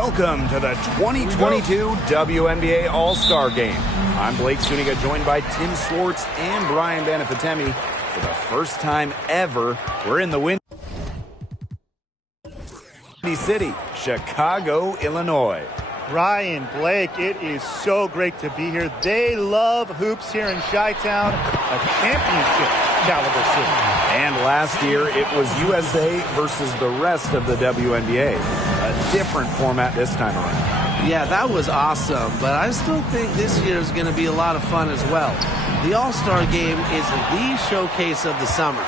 Welcome to the 2022 WNBA All-Star Game. I'm Blake Suniga, joined by Tim Swartz and Brian Banafatemi. For the first time ever, we're in the Windy City, Chicago, Illinois. Ryan, Blake, it is so great to be here. They love hoops here in Chi-Town, a championship caliber city. And last year, it was USA versus the rest of the WNBA. A different format this time around. Yeah, that was awesome, but I still think this year is going to be a lot of fun as well. The All-Star Game is the showcase of the summer.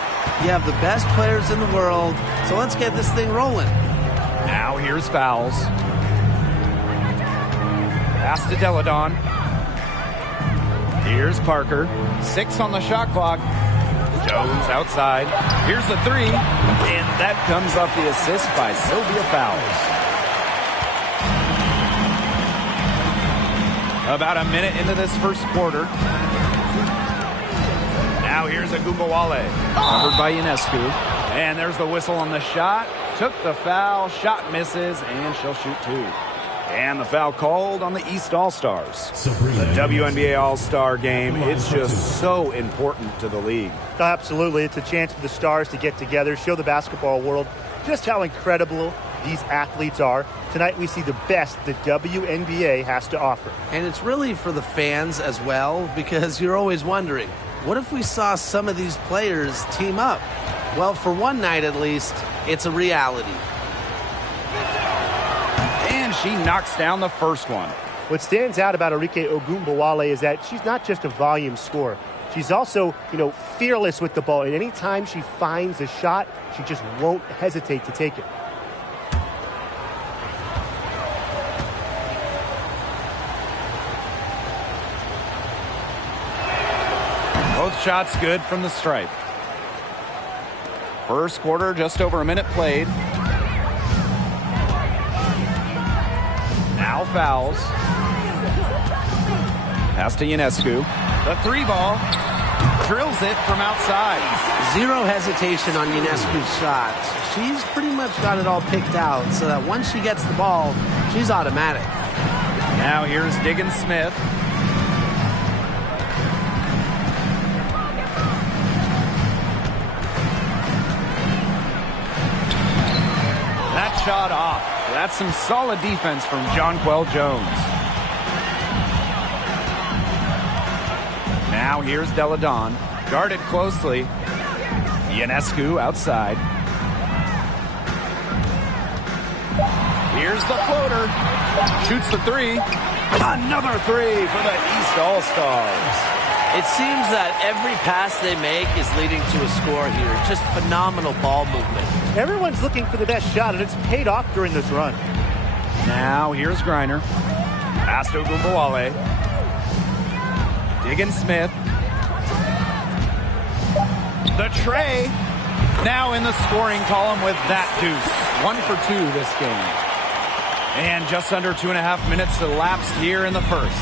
You have the best players in the world, so let's get this thing rolling. Now here's fouls. Pass to Deladon. Here's Parker. 6 on the shot clock. Jones outside. Here's the three. And that comes off the assist by Sylvia Fowles. About a minute into this first quarter. Now here's Agumbawale. Covered by Ionescu. And there's the whistle on the shot. Took the foul. Shot misses. And she'll shoot two. And the foul called on the East All-Stars. The WNBA All-Star Game, it's just so important to the league. Absolutely. It's a chance for the stars to get together, show the basketball world just how incredible these athletes are. Tonight we see the best the WNBA has to offer. And it's really for the fans as well, because you're always wondering, what if we saw some of these players team up? Well, for one night at least, it's a reality. She knocks down the first one. What stands out about Arike Ogunbowale is that she's not just a volume scorer. She's also, fearless with the ball. And any time she finds a shot, she just won't hesitate to take it. Both shots good from the stripe. First quarter, just over a minute played. Now fouls. Pass to Ionescu. The three ball. Drills it from outside. Zero hesitation on Ionescu's shot. She's pretty much got it all picked out so that once she gets the ball, she's automatic. Now here's Diggins Smith. That shot off. That's some solid defense from Jonquel Jones. Now here's Deladon. Guarded closely. Ionescu outside. Here's the floater. Shoots the three. Another three for the East All-Stars. It seems that every pass they make is leading to a score here. Just phenomenal ball movement. Everyone's looking for the best shot, and it's paid off during this run. Now here's Greiner. Pass to Ogunbowale. Diggins Smith. The tray. Now in the scoring column with that deuce. 1 for 2 this game. And just under 2.5 minutes elapsed here in the first.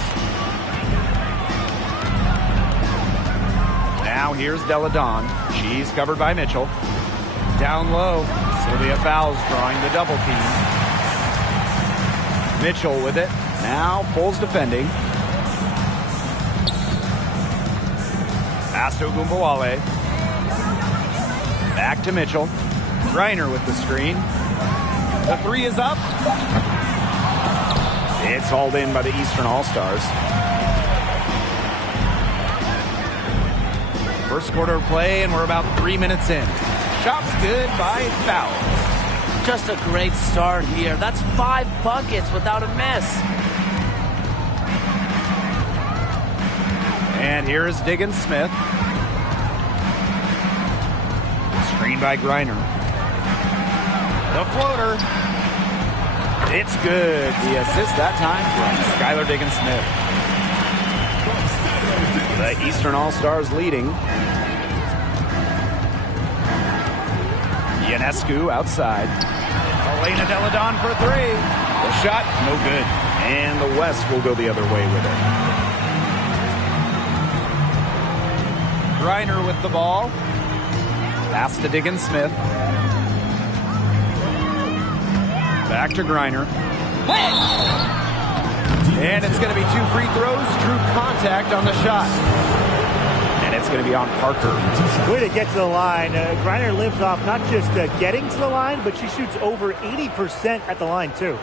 Now here's Deladon. She's covered by Mitchell. Down low. Sylvia Fowles drawing the double team. Mitchell with it. Now Foles defending. Pass to Ogunbowale. Back to Mitchell. Greiner with the screen. The three is up. It's hauled in by the Eastern All-Stars. First quarter of play, and we're about 3 minutes in. Shot's good by Fowles. Just a great start here. That's 5 buckets without a miss. And here is Diggins Smith. Screen by Greiner. The floater. It's good. The assist that time from Skylar Diggins Smith. The Eastern All-Stars leading. Ionescu outside. Elena Deladon for three. The shot, no good. And the West will go the other way with it. Greiner with the ball. Pass to Diggins Smith. Back to Greiner. And it's going to be 2 free throws. Drew contact on the shot. And it's going to be on Parker. Way to get to the line. Breanna lives off not just getting to the line, but she shoots over 80% at the line, too.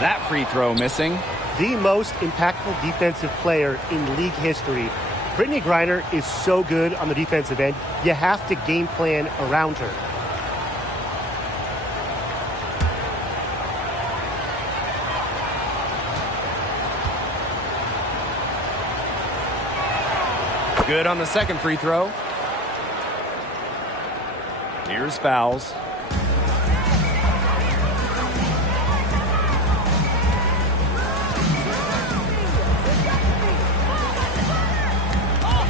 That free throw missing. The most impactful defensive player in league history. Brittany Griner is so good on the defensive end. You have to game plan around her. Good on the second free throw. Here's fouls.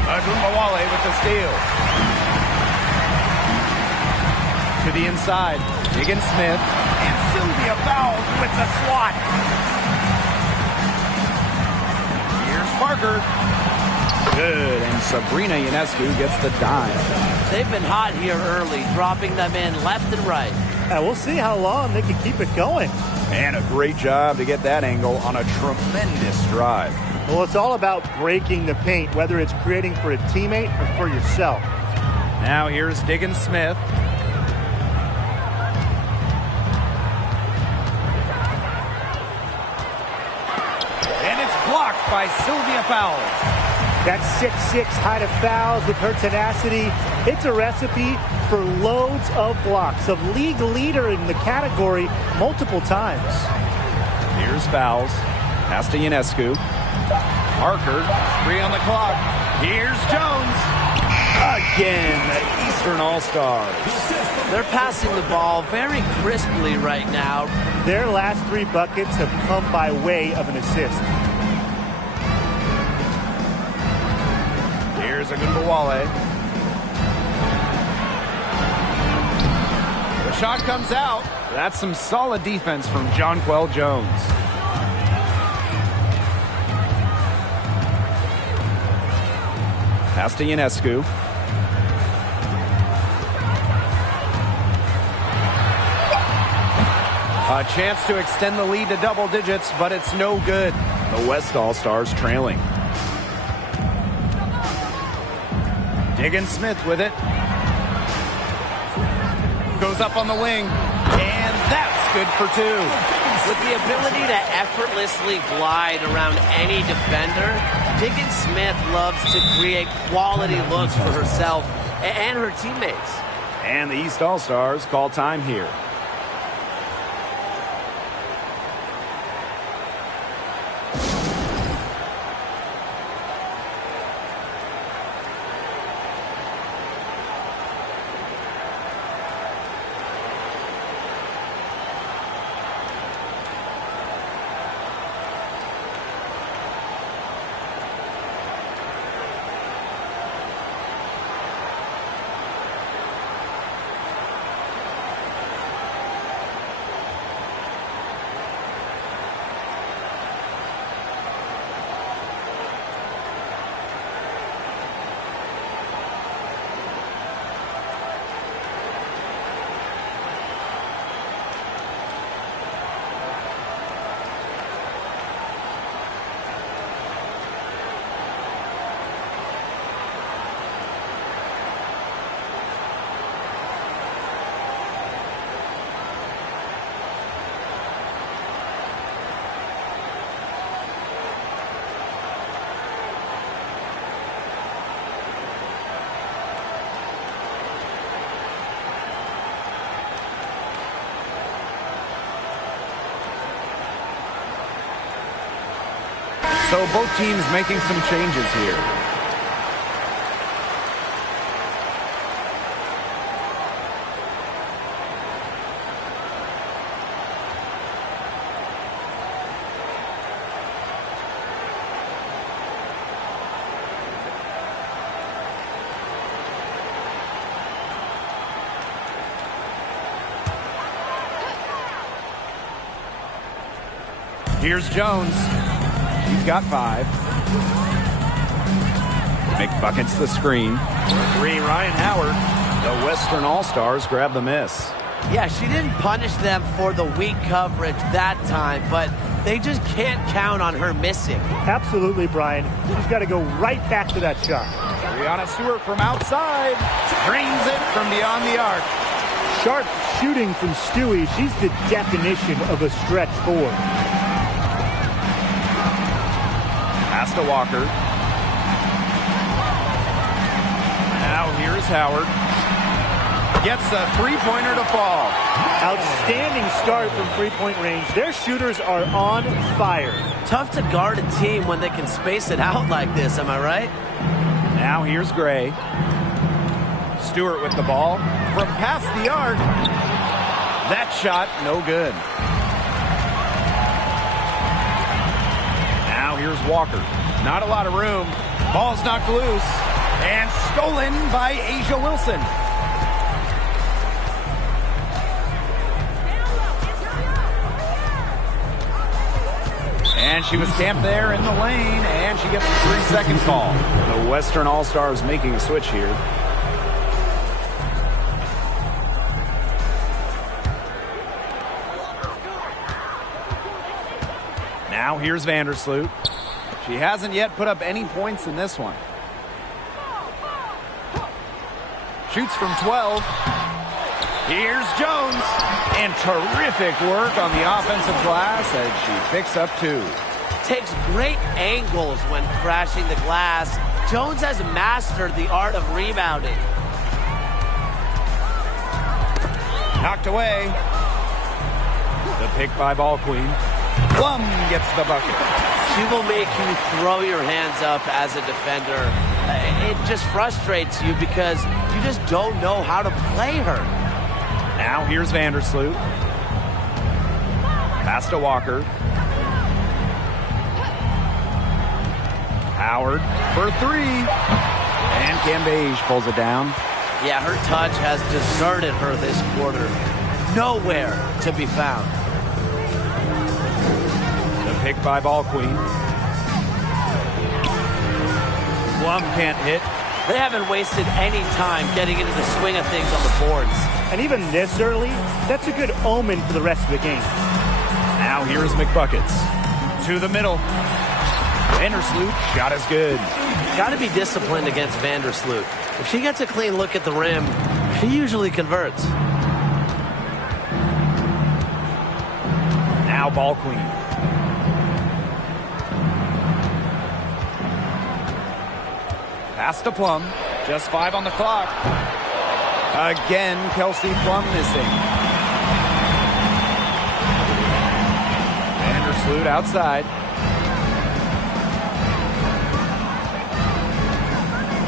Agumbawale with the steal. To the inside. Higgins-Smith. And Sylvia Fowles with the swat. Here's Parker. Good. And Sabrina Ionescu gets the dime. They've been hot here early, dropping them in left and right. We'll see how long they can keep it going. And a great job to get that angle on a tremendous drive. Well, it's all about breaking the paint, whether it's creating for a teammate or for yourself. Now here's Higgins-Smith. And it's blocked by Sylvia Fowles. That 6'6" height of fouls with her tenacity. It's a recipe for loads of blocks. A league leader in the category multiple times. Here's Fowles. Pass to Ionescu. Parker, 3 on the clock. Here's Jones. Again, the Eastern All-Stars. They're passing the ball very crisply right now. Their last 3 buckets have come by way of an assist. Here's Agumbawale. The shot comes out. That's some solid defense from Jonquel Jones. Pass to Ionescu. A chance to extend the lead to double digits, but it's no good. The West All-Stars trailing. Higgins-Smith with it. Goes up on the wing. And that's good for 2. With the ability to effortlessly glide around any defender, Higgins-Smith loves to create quality looks for herself and her teammates. And the East All-Stars call time here. So both teams making some changes here. Here's Jones. He's got 5. McBucket's the screen. 3, Ryan Howard. The Western All-Stars grab the miss. Yeah, she didn't punish them for the weak coverage that time, but they just can't count on her missing. Absolutely, Brian. She's got to go right back to that shot. Breanna Stewart from outside. Drains it from beyond the arc. Sharp shooting from Stewie. She's the definition of a stretch 4. Pass to Walker. Now here's Howard. Gets a three-pointer to fall. Outstanding start from three-point range. Their shooters are on fire. Tough to guard a team when they can space it out like this, am I right? Now here's Gray. Stewart with the ball from past the arc. That shot, no good. Now here's Walker. Not a lot of room. Ball's knocked loose. And stolen by Asia Wilson. And she was camped there in the lane, and she gets a 3-second call. The Western All-Stars making a switch here. Now here's Vandersloot. She hasn't yet put up any points in this one. Shoots from 12. Here's Jones. And terrific work on the offensive glass as she picks up 2. Takes great angles when crashing the glass. Jones has mastered the art of rebounding. Knocked away. The pick by Ball Queen. Plum gets the bucket. She will make you throw your hands up as a defender. It just frustrates you because you just don't know how to play her. Now here's Vandersloot. Pass to Walker. Howard for 3. And Cambage pulls it down. Yeah, her touch has deserted her this quarter. Nowhere to be found. The pick by Ball Queen. Plum can't hit. They haven't wasted any time getting into the swing of things on the boards. And even this early, that's a good omen for the rest of the game. Now here's McBuckets. To the middle. Vandersloot, shot is good. Got to be disciplined against Vandersloot. If she gets a clean look at the rim, she usually converts. Now Ball Queen. Pass to Plum. Just 5 on the clock. Again, Kelsey Plum missing. Vandersloot outside.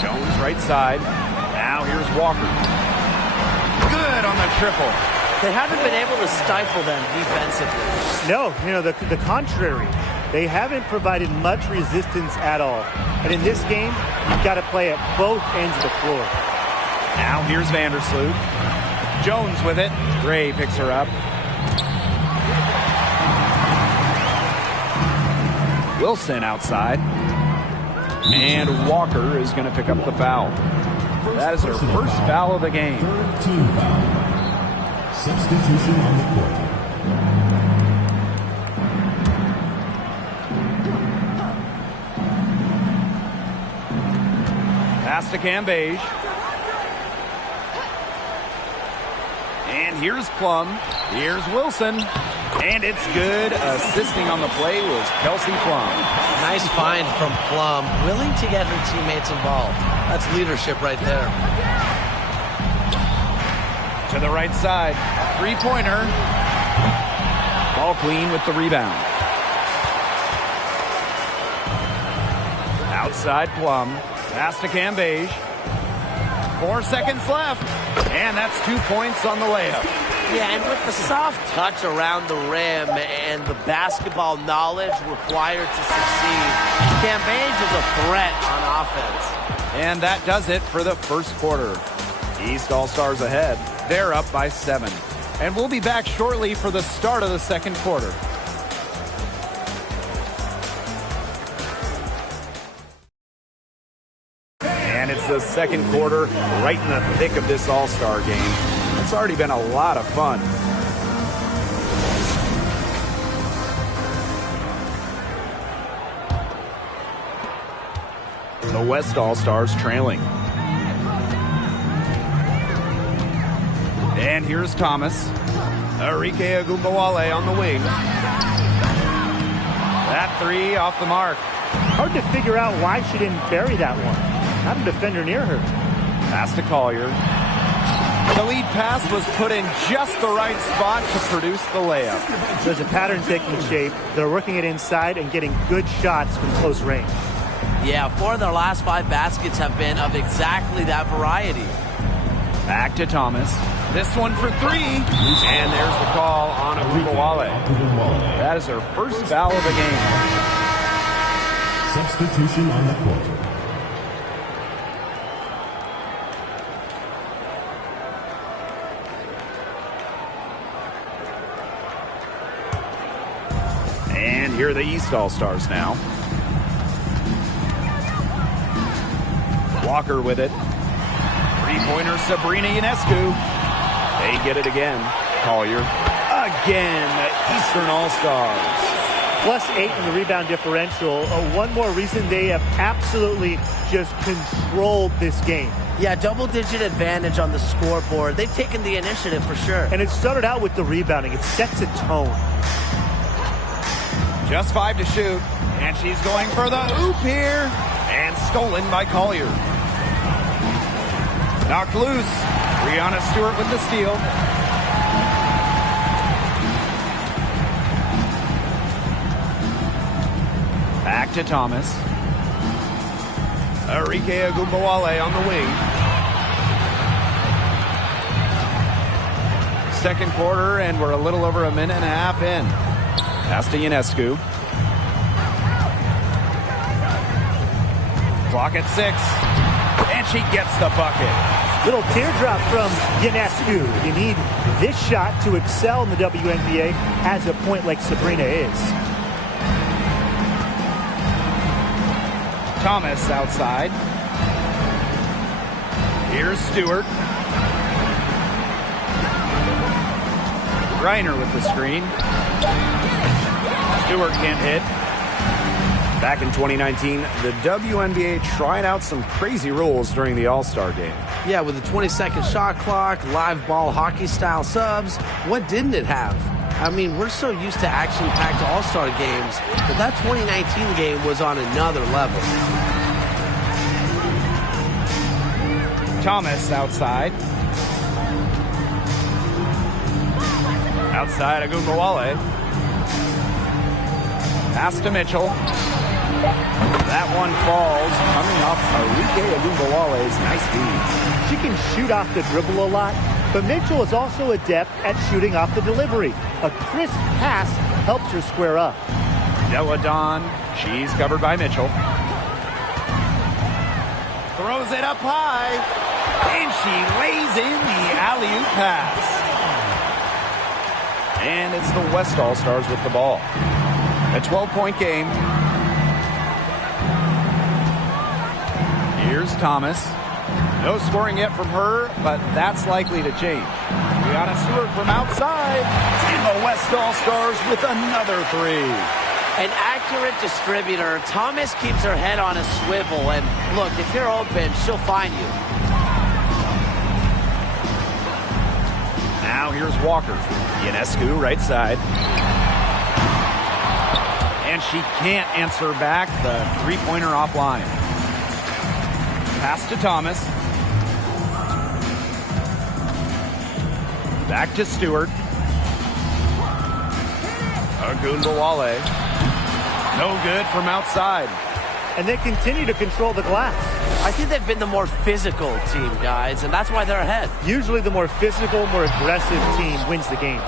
Jones right side. Now here's Walker. Good on the triple. They haven't been able to stifle them defensively. No, the contrary. They haven't provided much resistance at all. And in this game, you've got to play at both ends of the floor. Now here's Vandersloot. Jones with it. Gray picks her up. Wilson outside. And Walker is going to pick up the foul. That is her first foul of the game. Third team foul. Substitution on the court. Pass to Cambage. And here's Plum. Here's Wilson. And it's good. Assisting on the play was Kelsey Plum. Nice find from Plum. Willing to get her teammates involved. That's leadership right there. To the right side. Three-pointer. Ball Queen with the rebound. Outside Plum. Pass to Cambage. 4 seconds left. And that's 2 points on the layup. Yeah, and with the soft touch around the rim and the basketball knowledge required to succeed, Cambage is a threat on offense. And that does it for the first quarter. East All-Stars ahead. They're up by 7. And we'll be back shortly for the start of the second quarter. the second quarter, right in the thick of this All-Star game. It's already been a lot of fun. The West All-Stars trailing. And here's Thomas. Arike Ogunbowale on the wing. That three off the mark. Hard to figure out why she didn't bury that one. Not a defender near her. Pass to Collier. The lead pass was put in just the right spot to produce the layup. There's a pattern taking shape. They're working it inside and getting good shots from close range. Yeah, 4 of their last 5 baskets have been of exactly that variety. Back to Thomas. This one for 3. And there's the call on Ogunbowale. That is her first foul of the game. Substitution on the court. And here are the East All-Stars now. Walker with it. Three-pointer, Breanna. They get it again. Collier. Again, the Eastern All-Stars. +8 in the rebound differential. One more reason they have absolutely just controlled this game. Yeah, double-digit advantage on the scoreboard. They've taken the initiative for sure. And it started out with the rebounding. It sets a tone. Just 5 to shoot. And she's going for the oop here. And stolen by Collier. Knocked loose. Breanna Stewart with the steal. Back to Thomas. Arike Ogunbowale on the wing. Second quarter, and we're a little over a minute and a half in. Pass to Ionescu. Clock at 6. And she gets the bucket. Little teardrop from Ionescu. You need this shot to excel in the WNBA as a point like Breanna is. Thomas outside. Here's Stewart. Breanna with the screen. Stewart can't hit. Back in 2019, the WNBA tried out some crazy rules during the All-Star game. Yeah, with the 20-second shot clock, live ball hockey-style subs, what didn't it have? I mean, we're so used to action-packed All-Star games, but that 2019 game was on another level. Thomas outside. Outside Ogunbowale. Pass to Mitchell. That one falls, coming off Arike Ogunbowale's nice feed. She can shoot off the dribble a lot, but Mitchell is also adept at shooting off the delivery. A crisp pass helps her square up. Della Dawn, she's covered by Mitchell. Throws it up high, and she lays in the alley-oop pass. And it's the West All-Stars with the ball. A 12-point game. Here's Thomas. No scoring yet from her, but that's likely to change. Breanna Stewart from outside. And the West All-Stars with another 3. An accurate distributor. Thomas keeps her head on a swivel. And look, if you're open, she'll find you. Now here's Walker. Ionescu right side. And she can't answer back the three-pointer offline. Pass to Thomas. Back to Stewart. Ogunbowale. No good from outside. And they continue to control the glass. I think they've been the more physical team, guys, and that's why they're ahead. Usually the more physical, more aggressive team wins the game.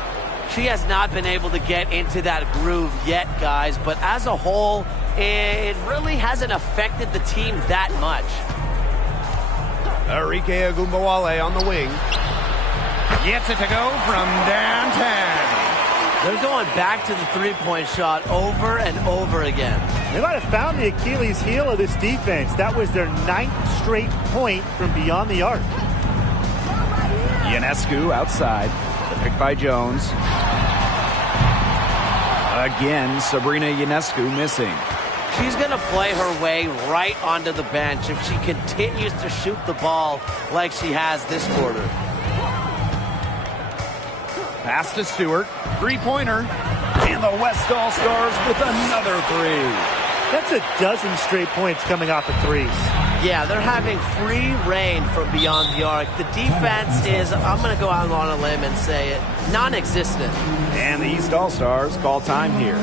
She has not been able to get into that groove yet, guys, but as a whole, it really hasn't affected the team that much. Arike Ogunbowale on the wing. Gets it to go from downtown. They're going back to the three-point shot over and over again. They might have found the Achilles heel of this defense. That was their 9th straight point from beyond the arc. Ionescu outside. The pick by Jones. Again, Sabrina Ionescu missing. She's going to play her way right onto the bench if she continues to shoot the ball like she has this quarter. Pass to Stewart. Three-pointer. And the West All-Stars with another three. That's a dozen straight points coming off of threes. Yeah, they're having free reign from beyond the arc. The defense is, I'm going to go out on a limb and say it, non-existent. And the East All-Stars call time here.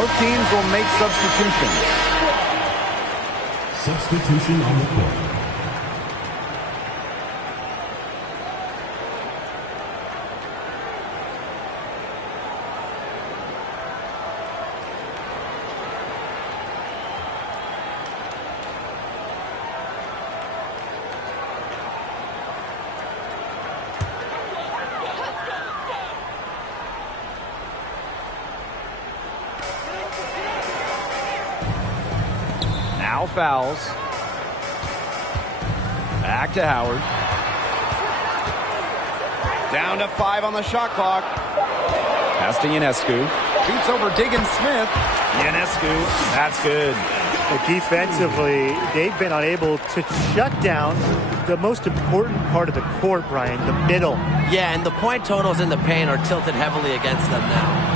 Both teams will make substitutions. Substitution on the court. Now fouls. Back to Howard. Down to 5 on the shot clock. Pass to Ionescu. Shoots over Diggins Smith. Ionescu, that's good. But defensively, they've been unable to shut down the most important part of the court, Brian, the middle. Yeah, and the point totals in the paint are tilted heavily against them now.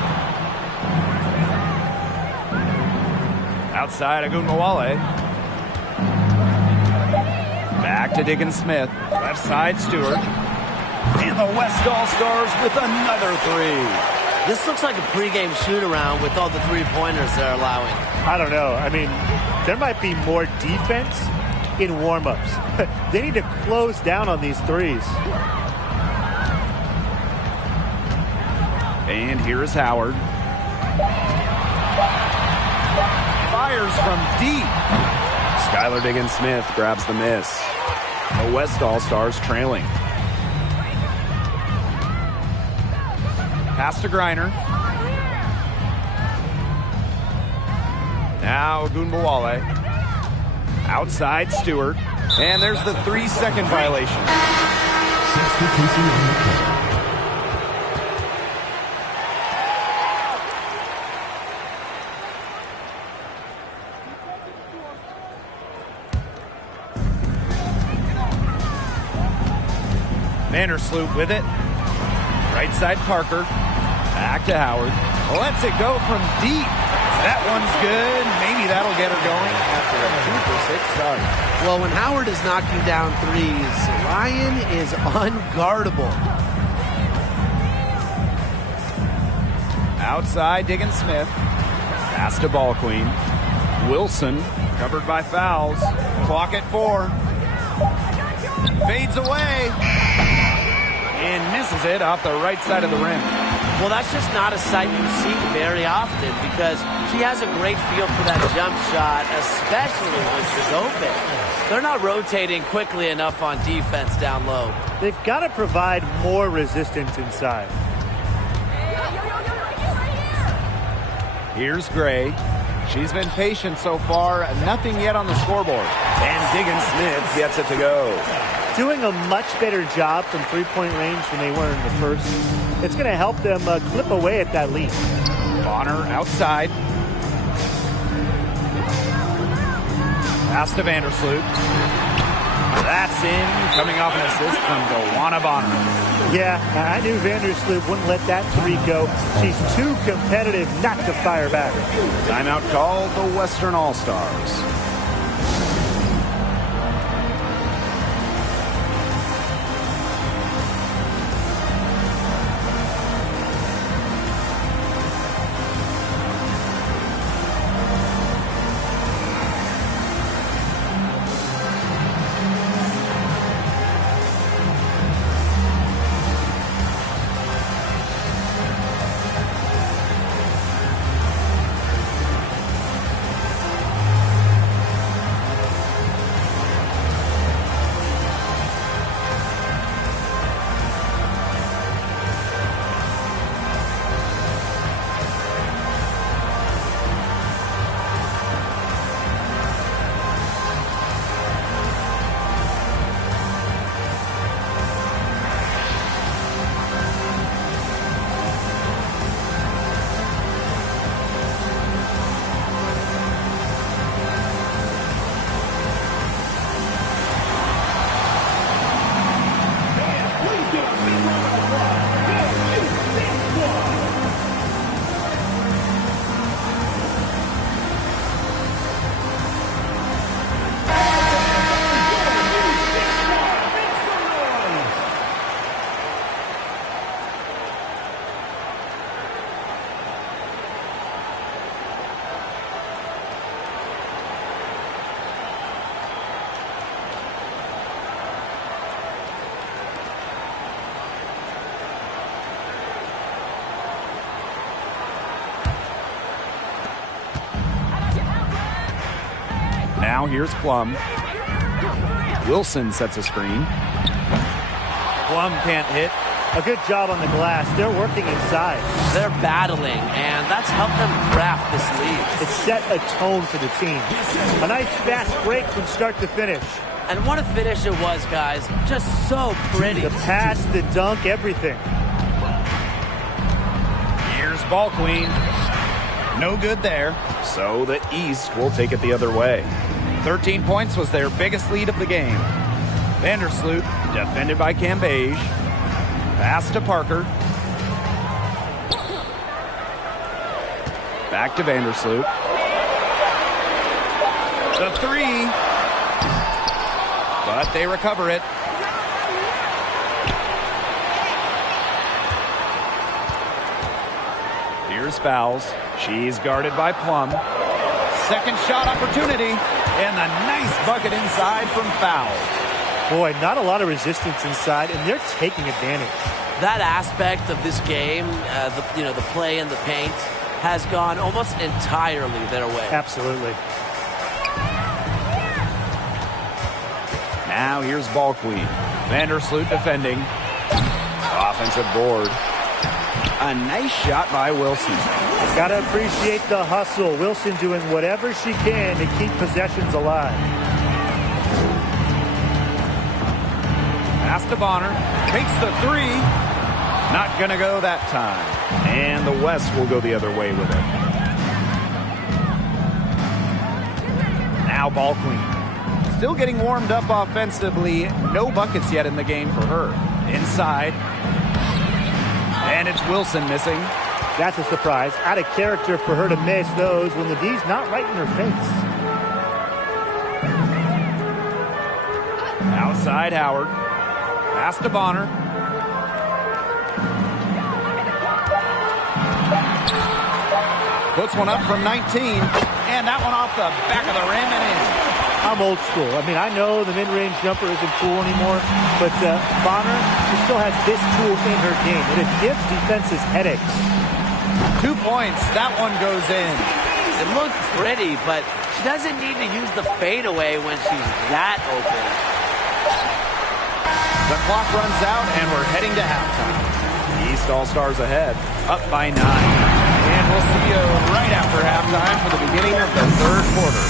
Outside Agunmawale. Back to Diggins Smith. Left side Stewart. And the West All-Stars with another three. This looks like a pregame shoot-around with all the three-pointers they're allowing. I don't know. I mean, there might be more defense in warm-ups. They need to close down on these threes. And here is Howard. Fires from deep. Skylar Diggins Smith grabs the miss. The West All-Stars trailing. Pass to Greiner. Now Agunmawale. Outside Stewart. And there's the 3-second violation. Substitution on the court. Vandersloot with it. Right side Parker. Back to Howard. Lets it go from deep. That one's good. Maybe that'll get her going after a 2-for-6 start. Well, when Howard is knocking down threes, Ryan is unguardable. Outside Diggins Smith. Pass to Ball Queen. Wilson covered by fouls. Clock at 4. Fades away. And misses it off the right side of the rim. Well, that's just not a sight you see very often because she has a great feel for that jump shot, especially when she's open. They're not rotating quickly enough on defense down low. They've got to provide more resistance inside. Here's Gray. She's been patient so far. Nothing yet on the scoreboard. And Diggins Smith gets it to go. Doing a much better job from three-point range than they were in the first. It's going to help them clip away at that lead. Bonner outside. Pass to Vandersloot. That's in. Coming off an assist from Breanna Bonner. Yeah, I knew Vandersloot wouldn't let that three go. She's too competitive not to fire back. Timeout called the Western All-Stars. Now here's Plum. Wilson sets a screen. Plum can't hit. A good job on the glass. They're working inside. They're battling, and that's helped them craft this lead. It set a tone for the team. A nice fast break from start to finish. And what a finish it was, guys. Just so pretty. The pass, the dunk, everything. Here's Ball Queen. No good there. So the East will take it the other way. 13 points was their biggest lead of the game. Vandersloot, defended by Cambage. Pass to Parker. Back to Vandersloot. The three. But they recover it. Here's fouls. She's guarded by Plum. Second shot opportunity. And a nice bucket inside from foul. Boy, not a lot of resistance inside, and they're taking advantage. That aspect of this game, the play in the paint, has gone almost entirely their way. Absolutely. Now here's Ball Queen. Vandersloot defending. Offensive board. A nice shot by Wilson. Gotta appreciate the hustle. Wilson doing whatever she can to keep possessions alive. Pass to Bonner. Takes the three. Not gonna go that time. And the West will go the other way with it. Now Ball Queen. Still getting warmed up offensively. No buckets yet in the game for her. Inside. And it's Wilson missing. That's a surprise. Out of character for her to miss those when the D's not right in her face. Outside Howard. Pass to Bonner. Puts one up from 19. And that one off the back of the rim and in. I'm old school. I mean, I know the mid-range jumper isn't cool anymore, but Bonner, she still has this tool in her game, and it gives defenses headaches. 2 points. That one goes in. It looked pretty, but she doesn't need to use the fadeaway when she's that open. The clock runs out, and we're heading to halftime. The East All-Stars ahead, up by 9. And we'll see you right after halftime for the beginning of the third quarter.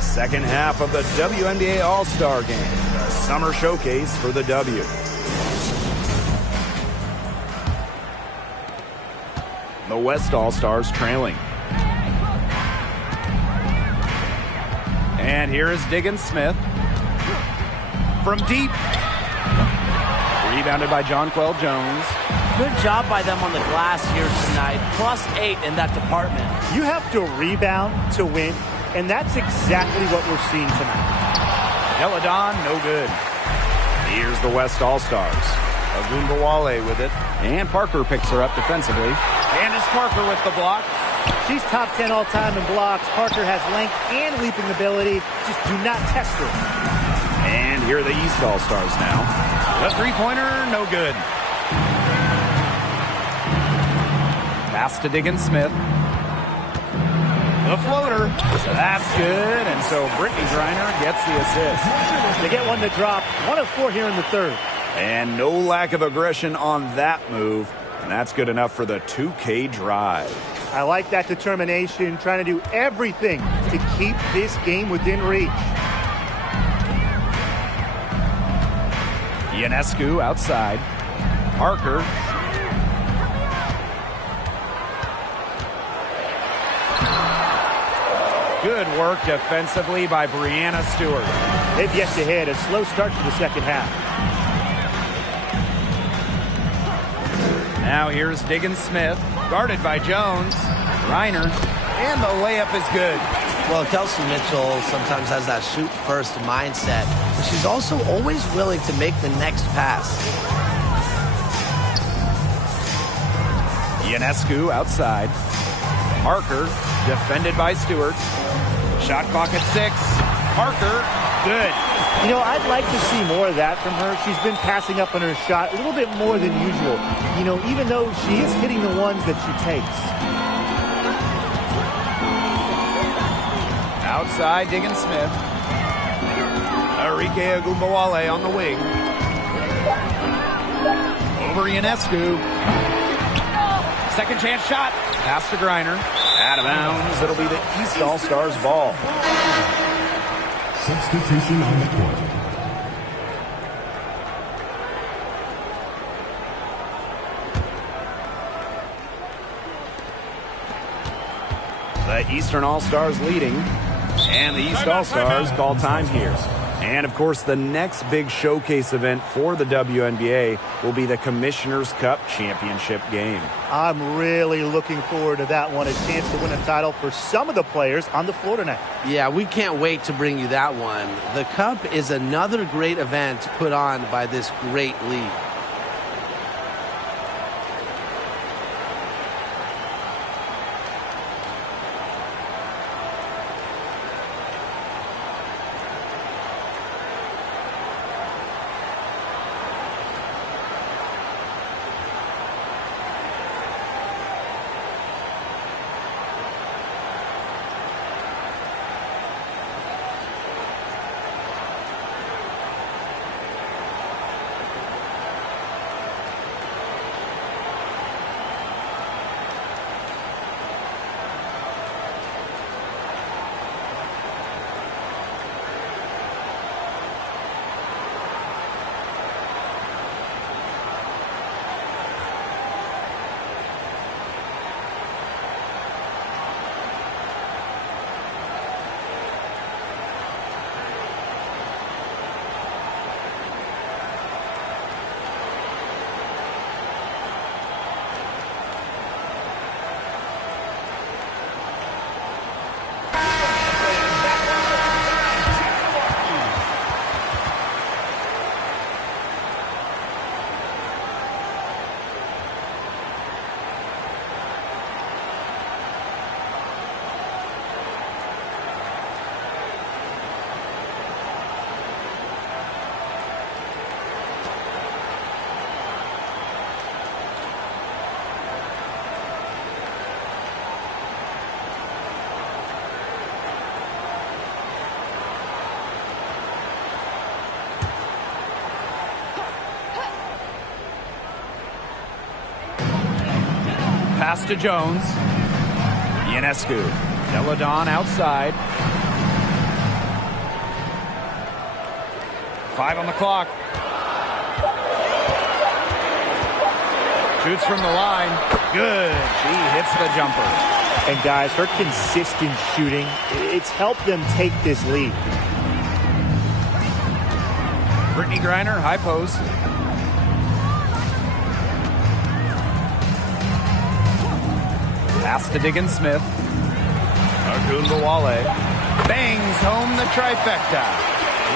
Second half of the WNBA All-Star Game, the summer showcase for the W. The West All-Stars trailing. And here is Diggins Smith. From deep. Rebounded by Jonquel Jones. Good job by them on the glass here tonight. +8 in that department. You have to rebound to win, and that's exactly what we're seeing tonight. Eladon, no good. Here's the West All-Stars. Agumbawale with it. And Parker picks her up defensively. Candace Parker with the block. She's top 10 all-time in blocks. Parker has length and leaping ability. Just do not test her. And here are the East All-Stars now. The three-pointer, no good. Pass to Diggins Smith. The floater. That's good. And so Brittany Breanna gets the assist. They get one to drop. 1 of 4 here in the third. And no lack of aggression on that move. And that's good enough for the 2K drive. I like that determination, trying to do everything to keep this game within reach. Ionescu outside. Parker. Good work defensively by Breanna Stewart. They've yet to hit a slow start to the second half. Now here's Diggins Smith, guarded by Jones. Reiner, and the layup is good. Well, Kelsey Mitchell sometimes has that shoot-first mindset, but she's also always willing to make the next pass. Ionescu outside. Parker, defended by Stewart. Shot clock at 6. Parker, good. You know, I'd like to see more of that from her. She's been passing up on her shot a little bit more than usual. You know, even though she is hitting the ones that she takes. Outside, Diggins Smith. Enrique Agumbawale on the wing. Over Ionescu. Second chance shot. Pass to Griner. Out of bounds. It'll be the East All-Stars ball. Substitution on the court. The Eastern All-Stars leading. And the East All-Stars call time here. And, of course, the next big showcase event for the WNBA will be the Commissioner's Cup Championship game. I'm really looking forward to that one. A chance to win a title for some of the players on the floor tonight. Yeah, we can't wait to bring you that one. The Cup is another great event put on by this great league. Pass to Jones. Ionescu. Deladon outside. 5 on the clock. Shoots from the line. Good. She hits the jumper. And guys, her consistent shooting, it's helped them take this lead. Brittany Griner, high post. Pass to Diggins Smith. Ogunbowale bangs home the trifecta.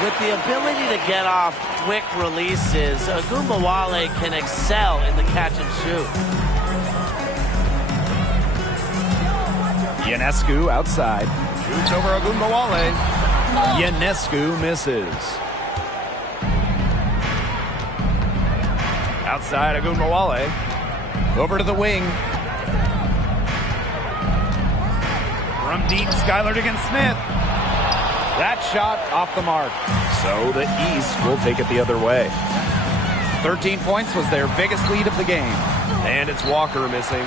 With the ability to get off quick releases, Ogunbowale can excel in the catch and shoot. Ionescu outside. Shoots over Ogunbowale. Ionescu misses. Outside Ogunbowale. Over to the wing. From deep, Skylar Diggins-Smith. That shot off the mark. So the East will take it the other way. 13 points was their biggest lead of the game. And it's Walker missing.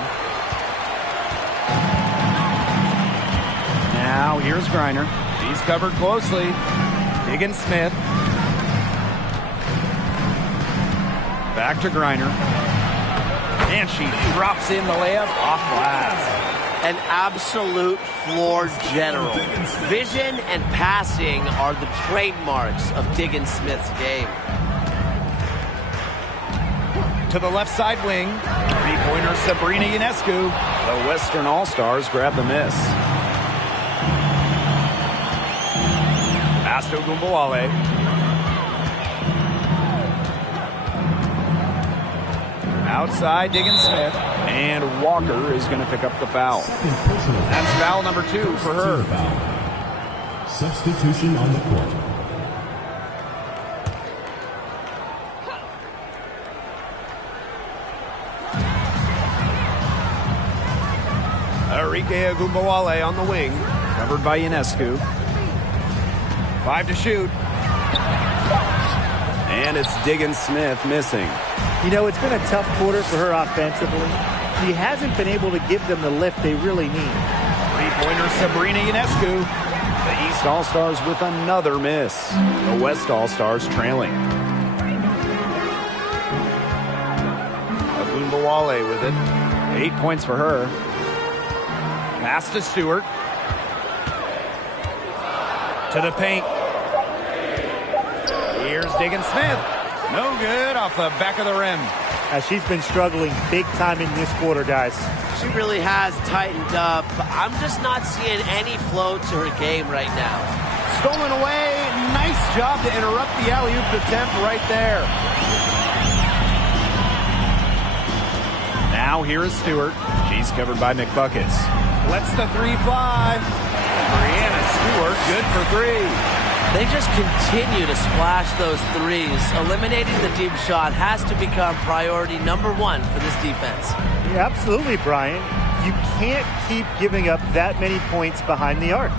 Now here's Griner. She's covered closely. Diggins-Smith. Back to Griner. And she drops in the layup off glass. An absolute floor general. Vision and passing are the trademarks of Diggins Smith's game. To the left side wing. Three-pointer Sabrina Ionescu. The Western All-Stars grab the miss. Pass to Ogunbowale. Outside Diggins Smith. And Walker is going to pick up the foul. That's foul number 2 for her. Substitution on the court. Arike Ogunbowale on the wing. Covered by Ionescu. 5 to shoot. And it's Diggins Smith missing. You know, it's been a tough quarter for her offensively. She hasn't been able to give them the lift they really need. Three-pointer Sabrina Ionescu. The East All-Stars with another miss. The West All-Stars trailing. Ogunbowale with it. 8 points for her. Pass to Stewart. To the paint. Here's Diggins Smith. No good off the back of the rim. She's been struggling big time in this quarter, guys. She really has tightened up. I'm just not seeing any flow to her game right now. Stolen away. Nice job to interrupt the alley-oop attempt right there. Now here is Stewart. She's covered by McBuckets. Lets the three fly. Breanna Stewart, good for three. They just continue to splash those threes. Eliminating the deep shot has to become priority number one for this defense. Yeah, absolutely, Brian. You can't keep giving up that many points behind the arc.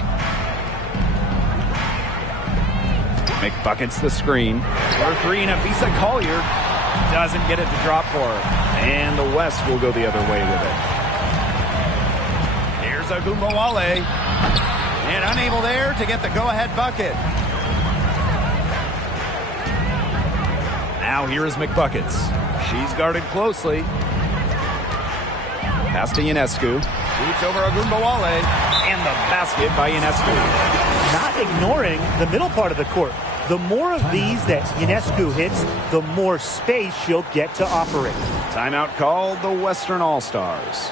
McBuckets the screen. For three, Nafisa Collier doesn't get it to drop for her. And the West will go the other way with it. Here's Ogunbowale. And unable there to get the go-ahead bucket. Now here is McBuckets. She's guarded closely. Pass to Ionescu. Boots over Ogunbowale. And the basket by Ionescu. Not ignoring the middle part of the court. The more of these that Ionescu hits, the more space she'll get to operate. Timeout called the Western All-Stars.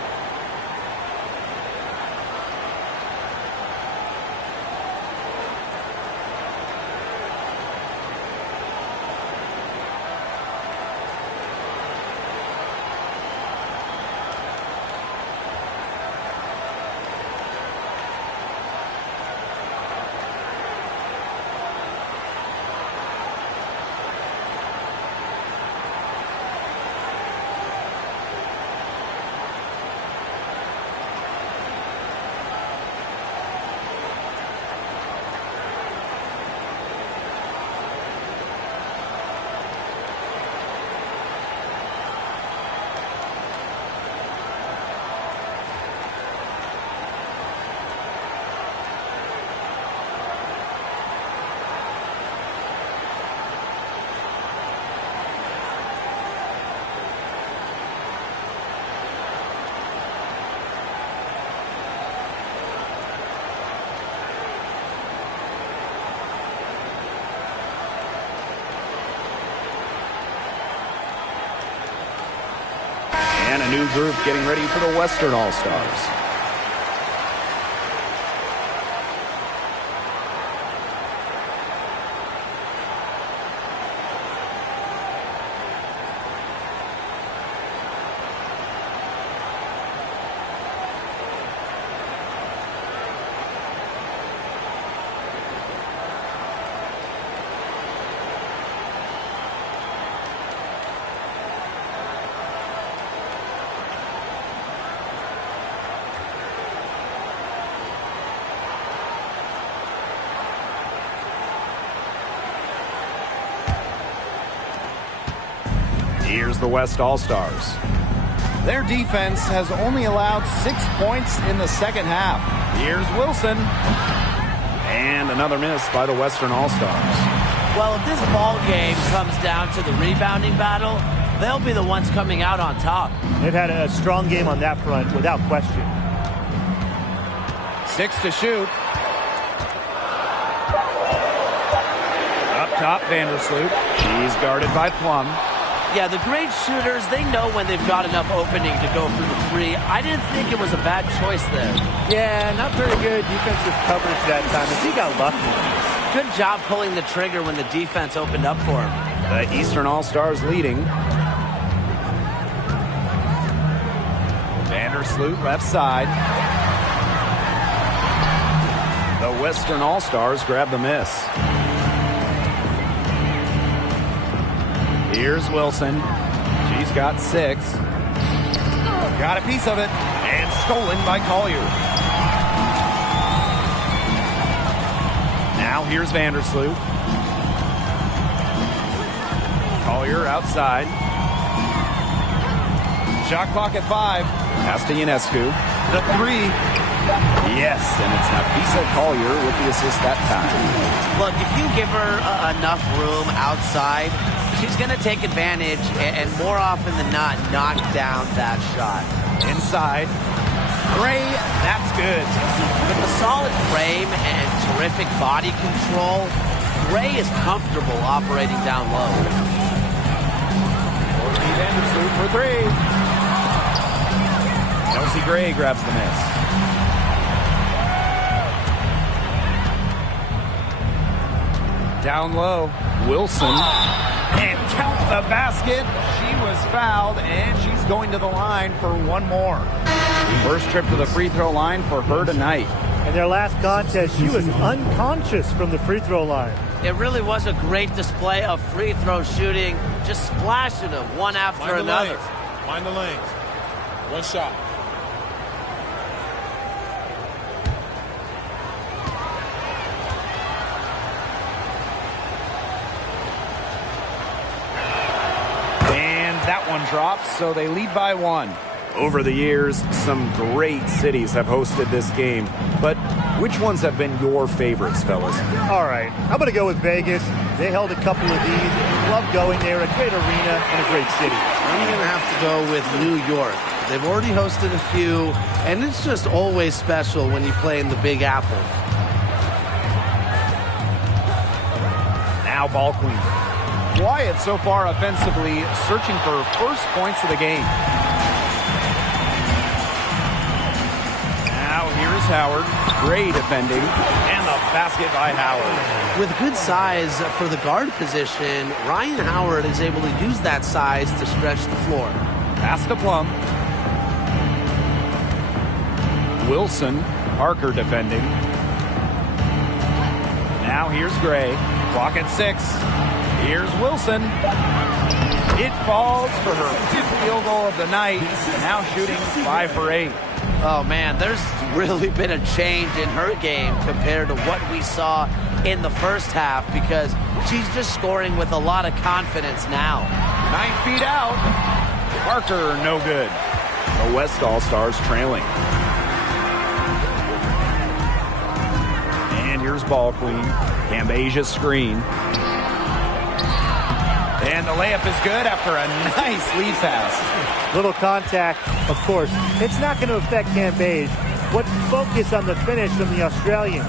And a new group getting ready for the Western All-Stars. Here's the West All-Stars. Their defense has only allowed 6 points in the second half. Here's Wilson. And another miss by the Western All-Stars. Well, if this ball game comes down to the rebounding battle, they'll be the ones coming out on top. They've had a strong game on that front, without question. 6 to shoot. Up top, Vandersloot. She's guarded by Plum. Yeah, the great shooters, they know when they've got enough opening to go for the three. I didn't think it was a bad choice there. Yeah, not very good defensive coverage that time, and he got lucky. Good job pulling the trigger when the defense opened up for him. The Eastern All-Stars leading. Vandersloot left side. The Western All-Stars grab the miss. Here's Wilson. She's got 6. Got a piece of it. And stolen by Collier. Now here's Vandersloot. Collier outside. Shot clock at 5. Pass to Ionescu. The 3. Yes, and it's Nafisa Collier with the assist that time. Look, if you give her enough room outside, she's going to take advantage and more often than not knock down that shot. Inside. Gray, that's good. With a solid frame and terrific body control, Gray is comfortable operating down low. Anderson for three. Chelsea Gray grabs the miss. Down low, Wilson. And count the basket. She was fouled, and she's going to the line for one more. First trip to the free throw line for her tonight. In their last contest, she was unconscious from the free throw line. It really was a great display of free throw shooting, just splashing them one after another. Mind the lanes. One shot. And that one drops, so they lead by one. Over the years, some great cities have hosted this game, but which ones have been your favorites, fellas? All right, I'm going to go with Vegas. They held a couple of these. Love going there. A great arena and a great city. I'm going to have to go with New York. They've already hosted a few, and it's just always special when you play in the Big Apple. Now ball queen. Wyatt so far offensively searching for first points of the game. Now here's Howard. Great defending. And the basket by Howard. With good size for the guard position, Ryan Howard is able to use that size to stretch the floor. Pass to Plum. Wilson. Parker defending. Now here's Gray. Clock at 6. Here's Wilson. It falls for her 5th field goal of the night. Now shooting 5 for 8. Oh, man, there's really been a change in her game compared to what we saw in the first half because she's just scoring with a lot of confidence now. 9 feet out. Parker, no good. The West All-Stars trailing. And here's ball queen. Cambasia's screen. And the layup is good after a nice lead pass. Little contact, of course. It's not going to affect Cambage. What focus on the finish from the Australian.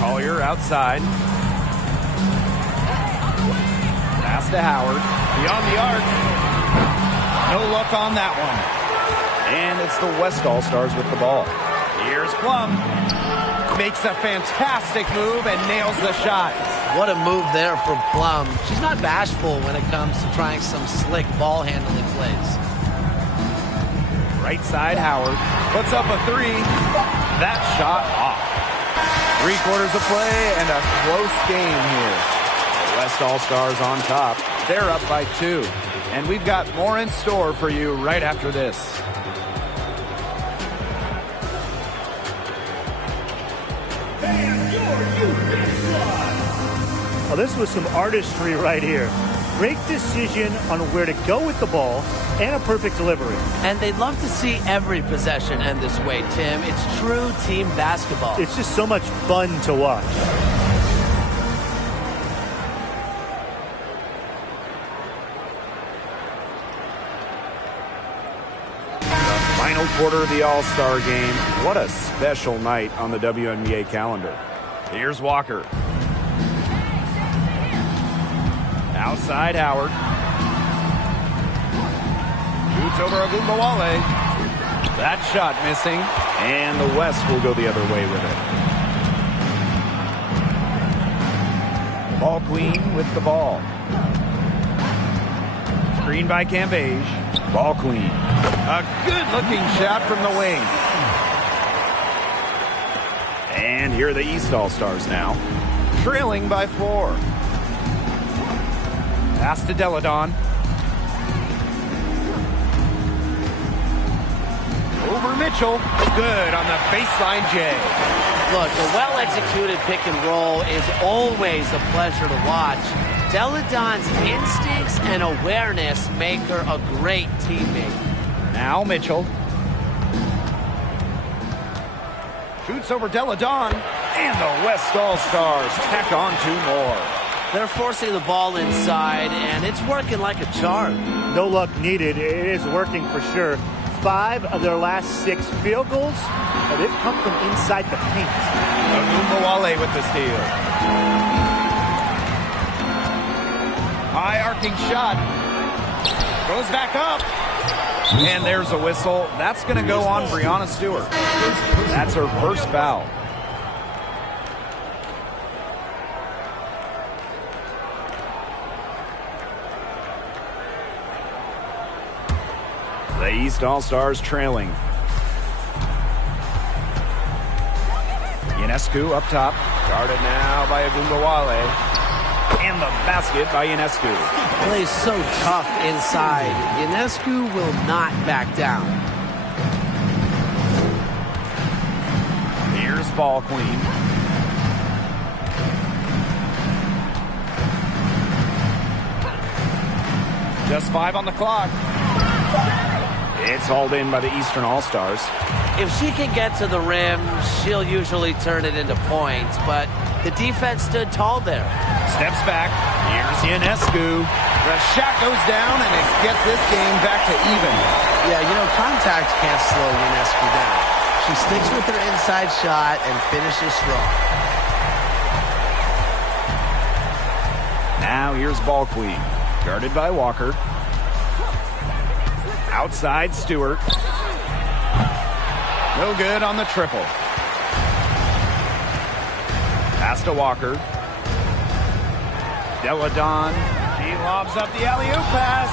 Collier outside. Pass to Howard. Beyond the arc. No luck on that one. And it's the West All-Stars with the ball. Here's Plum. Makes a fantastic move and nails the shot. What a move there from Plum. She's not bashful when it comes to trying some slick ball handling plays. Right side, Howard puts up a 3. That shot off. 3 quarters of play and a close game here. The West All-Stars on top. They're up by 2. And we've got more in store for you right after this. Well, this was some artistry right here. Great decision on where to go with the ball and a perfect delivery. And they'd love to see every possession end this way, Tim. It's true team basketball. It's just so much fun to watch. Final quarter of the All-Star game. What a special night on the WNBA calendar. Here's Walker. Outside Howard. Shoots over Agumbawale. That shot missing. And the West will go the other way with it. Ball queen with the ball. Screen by Cambage. Ball queen. A good-looking shot from the wing. And here are the East All-Stars now. Trailing by 4. Pass to Deladon. Over Mitchell. Good on the baseline J. Look, a well-executed pick and roll is always a pleasure to watch. Deladon's instincts and awareness make her a great teammate. Now Mitchell. Shoots over Deladon. And the West All-Stars tack on 2 more. They're forcing the ball inside, and it's working like a charm. No luck needed. It is working for sure. 5 of their last 6 field goals, they've come from inside the paint. Agumbawale with the steal. High arcing shot. Goes back up. And there's a whistle. That's going to go on Breanna Stewart. That's her first foul. The East All-Stars trailing. Ionescu up top. Guarded now by Agumbawale. And the basket by Ionescu. Plays so tough inside. Ionescu will not back down. Here's Ball Queen. Just 5 on the clock. It's hauled in by the Eastern All-Stars. If she can get to the rim, she'll usually turn it into points, but the defense stood tall there. Steps back. Here's Ionescu. The shot goes down, and it gets this game back to even. Yeah, you know, contact can't slow Ionescu down. She sticks with her inside shot and finishes strong. Now here's Ball Queen. Guarded by Walker. Outside Stewart. No good on the triple. Pass to Walker. Deladon. She lobs up the alley-oop pass.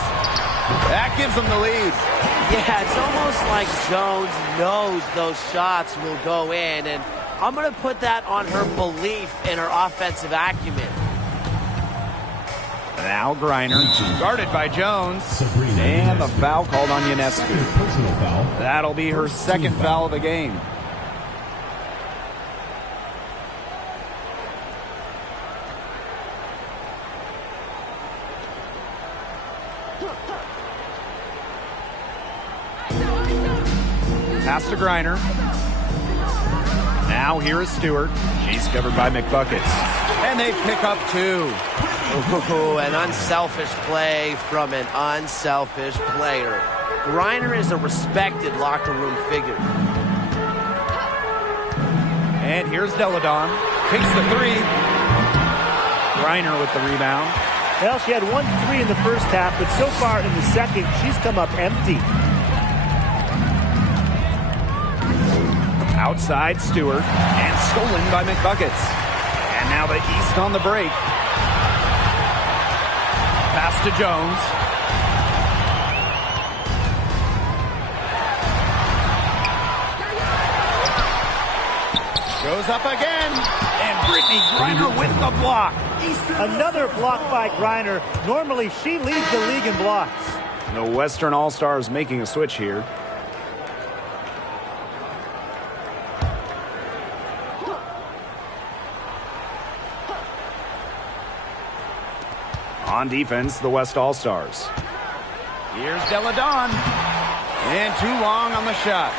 That gives them the lead. Yeah, it's almost like Jones knows those shots will go in, and I'm going to put that on her belief in her offensive acumen. Now Griner, guarded by Jones, and the foul called on Ionescu. That'll be her second foul of the game. Pass to Griner. Now here is Stewart. She's covered by McBuckets. And they pick up 2. Ooh, an unselfish play from an unselfish player. Griner is a respected locker room figure. And here's Deladon. Takes the 3. Griner with the rebound. Well, she had 1 3 in the first half, but so far in the second, she's come up empty. Outside Stewart, and stolen by McBuckets. And now the East on the break. Pass to Jones. Goes up again, and Brittany Griner with the block. Another block by Griner. Normally, she leads the league in blocks. The Western All-Stars making a switch here. On defense, the West All-Stars. Here's Deladon. And too long on the shot.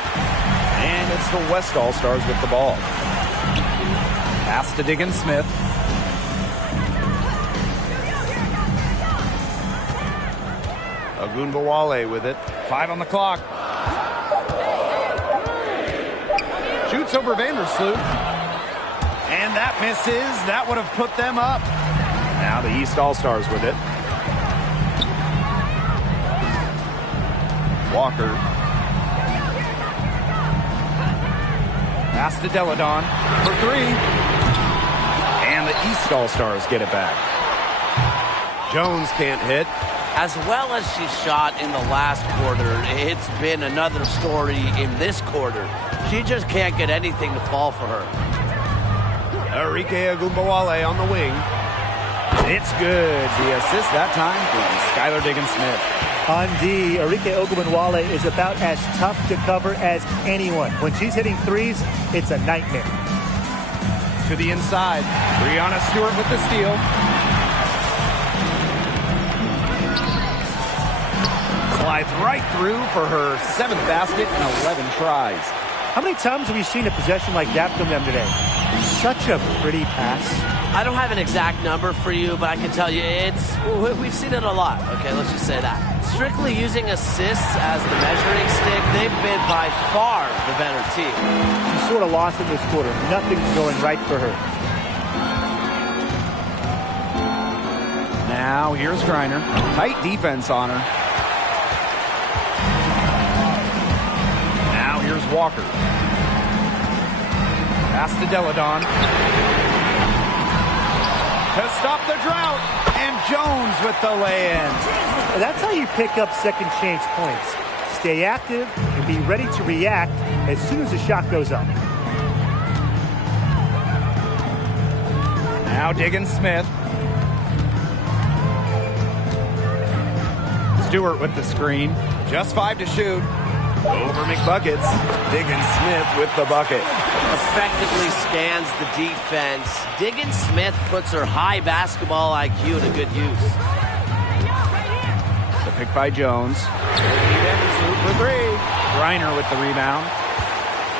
And it's the West All-Stars with the ball. Pass to Diggins-Smith. Agumbawale with it. 5 on the clock. Shoots over Vandersloot. And that misses. That would have put them up. Now the East All-Stars with it. Walker. Pass to Deladon for 3. And the East All-Stars get it back. Jones can't hit. As well as she shot in the last quarter, it's been another story in this quarter. She just can't get anything to fall for her. Enrique Agumbawale on the wing. It's good. The assist that time from Skylar Diggins-Smith. On D, Enrique Ogunbowale is about as tough to cover as anyone. When she's hitting threes, it's a nightmare. To the inside. Breanna Stewart with the steal. Slides right through for her 7th basket and 11 tries. How many times have we seen a possession like that from them today? Such a pretty pass. I don't have an exact number for you, but I can tell you we've seen it a lot. Okay, let's just say that. Strictly using assists as the measuring stick, they've been by far the better team. She's sort of lost in this quarter. Nothing's going right for her. Now Now here's Breanna. Tight defense on her. Now here's Walker. Pass to Deladon. To stop the drought. And Jones with the lay-in. That's how you pick up second chance points. Stay active and be ready to react as soon as the shot goes up. Now Diggins-Smith. Stewart with the screen. Just 5 to shoot. Over McBuckets. Diggins-Smith with the bucket. Effectively scans the defense. Diggins-Smith puts her high basketball IQ to good use. The pick by Jones. For 3. Breanna with the rebound.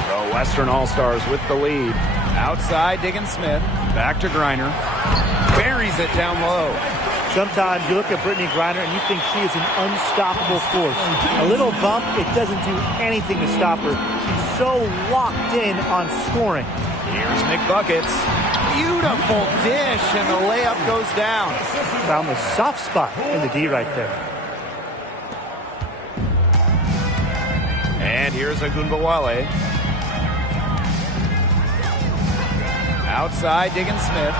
The Western All-Stars with the lead. Outside Diggins-Smith. Back to Breanna. Buries it down low. Sometimes you look at Brittany Griner and you think she is an unstoppable force. A little bump, it doesn't do anything to stop her. She's so locked in on scoring. Here's McBuckets. Beautiful dish, and the layup goes down. Found the soft spot in the D right there. And here's Ogunbowale. Outside Diggins-Smith.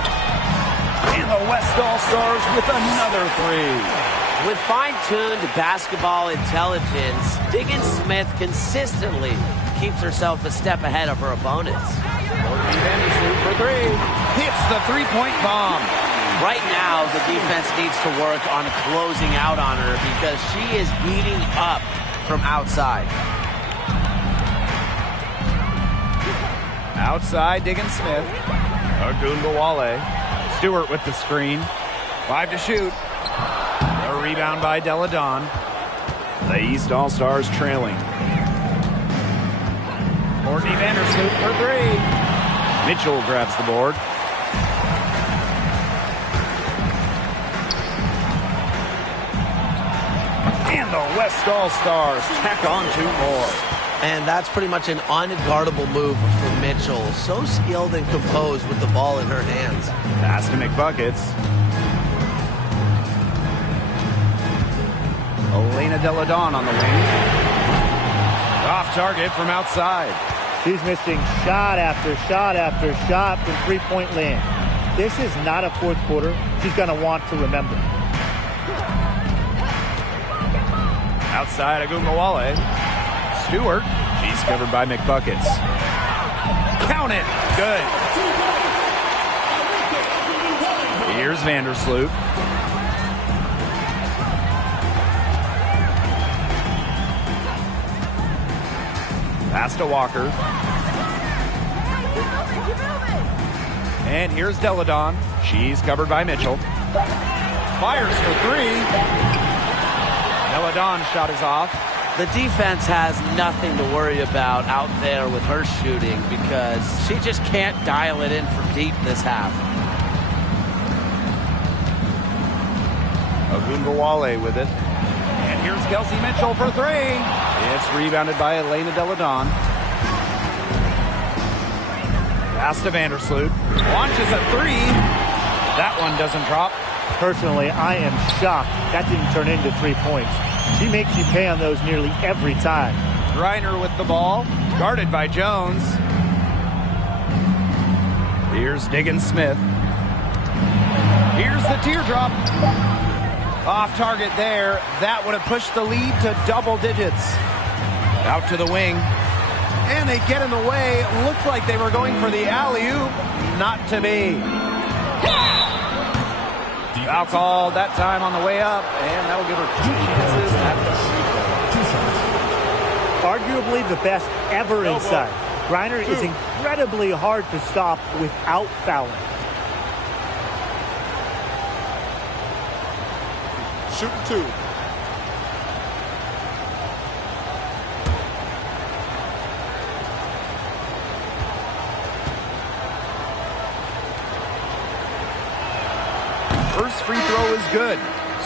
And the West All-Stars with another 3. With fine-tuned basketball intelligence, Diggins-Smith consistently keeps herself a step ahead of her opponents. For 3. Hits the three-point bomb. Right now, the defense needs to work on closing out on her because she is beating up from outside. Outside Diggins-Smith. Ogunbowale. Stewart with the screen. 5 to shoot. A rebound by Deladon. The East All-Stars trailing. Courtney Vandersloot for 3. Mitchell grabs the board. And the West All-Stars tack on 2 more. And that's pretty much an unguardable move for Mitchell. So skilled and composed with the ball in her hands. Pass to McBuckets. Elena Deladon on the wing. Off target from outside. She's missing shot after shot after shot from three-point land. This is not a fourth quarter she's going to want to remember. Outside Ogunbowale. Stewart. She's covered by McBuckets. Count it. Good. Here's Vandersloot. Pass to Walker. And here's Deladon. She's covered by Mitchell. Fires for 3. Deladon's shot is off. The defense has nothing to worry about out there with her shooting because she just can't dial it in from deep this half. Ogunbowale with it. And here's Kelsey Mitchell for 3. It's rebounded by Elena Deladon. Pass to Vandersloot. Launches a 3. That one doesn't drop. Personally, I am shocked that didn't turn into 3 points. She makes you pay on those nearly every time. Breanna with the ball, guarded by Jones. Here's Diggins-Smith. Here's the teardrop. Off target there. That would have pushed the lead to double digits. Out to the wing. And they get in the way. It looked like they were going for the alley-oop. Not to be. Foul called that time on the way up, and that will give her 2 chances at the free throw. Arguably the best ever inside. Breanna is incredibly hard to stop without fouling. Shoot 2. First free throw is good.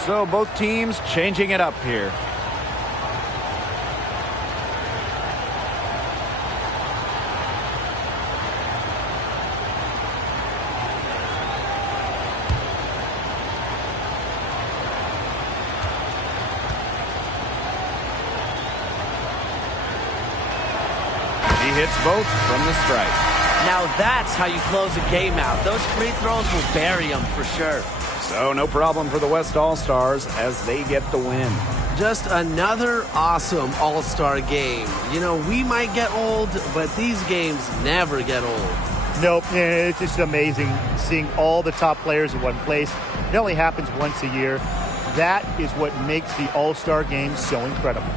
So both teams changing it up here. hits both from the stripe. Now that's how you close a game out. Those free throws will bury them for sure. So no problem for the West All-Stars as they get the win. Just another awesome All-Star game. You know, we might get old, but these games never get old. Nope, it's just amazing seeing all the top players in one place. It only happens once a year. That is what makes the All-Star game so incredible.